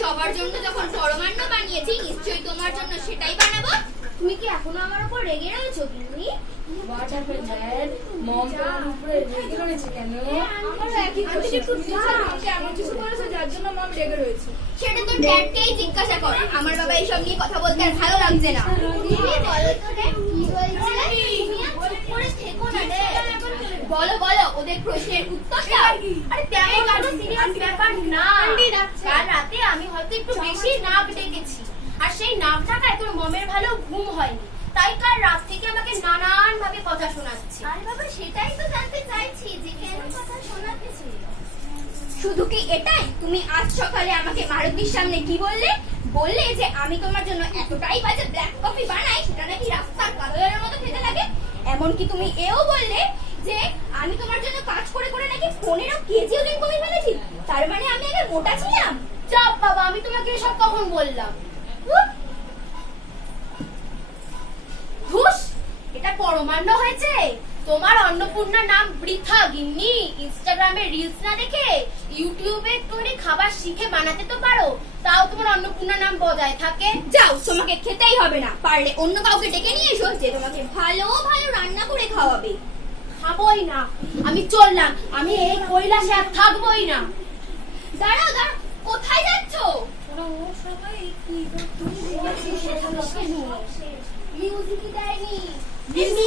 সবার জন্য যখন পরমান্ন বানিয়েছি নিশ্চয়ই তোমার জন্য সেটাই বানাবো। তুমি কি এখনো আমার উপর রেগে রয়েছো গিন্নি? What happened, Dad? Mom তোমার উপরে রেগে রয়েছে কেন? আমারও একই প্রশ্ন। আমাকে এমন কিছু করেছে যার জন্য মম রেগে রয়েছে। সেটা তো ড্যাডকেই জিজ্ঞাসা কর। আমার বাবা এইসব নিয়ে কথা বলতে আর ভালো লাগছে না। বলো বলো ওদের প্রশ্নের উত্তরটা। আরে তেমন কোনো সিরিয়াস ব্যাপার না। কাল রাতে আমি হয়তো একটু বেশি নাক ডেকেছি, আর সেই নাক ডাকায় তোর মমের ভালো ঘুম হয়নি, তাই কাল রাত থেকে আমাকে নানান ভাবে কথা শোনাচ্ছে। আরে বাবা সেটাই তো জানতে চাইছি যে কেন কথা শোনাতেছে। শুধু কি এটাই? তুমি আজ সকালে আমাকে মারুতির সামনে কি বললে? বললে যে আমি তোমার জন্য এতটাই বাজে ব্ল্যাক কফি বানাই সেটা নাকি রাস্তার কাদলের মতো খেতে লাগে। এমনকি তুমি এও বললে যে আমি তোমার জন্য কাজ করে করে নাকি 15 কেজি ওজন কমে ফেলেছি। তার মানে আমি আগে মোটা ছিলাম। চাপ বাবা, আমি তোমাকে এসব কখন বললাম? ধুস, এটা পরমান্ন হয়েছে। তোমার অন্নপূর্ণা নাম বৃথা গিন্নি। ইনস্টাগ্রামে রিলস না দেখে ইউটিউবে একটুখানি খাবার শিখে বানাতে তো পারো, তাও তোমার অন্নপূর্ণা নাম বজায় থাকে। যাও, তোমাকে খেতেই হবে না, পারলে অন্য কাউকে ডেকে নিয়ে এসো যে তোমাকে ভালো ভালো রান্না করে খাওয়াবে। খাবোই না, আমি চললাম। আমি এই কৈলাসে আর থাকবোই না। দাঁড়াও দাঁড়াও, কোথায় যাচ্ছো? মিউজিকই দেয়নি। দিদি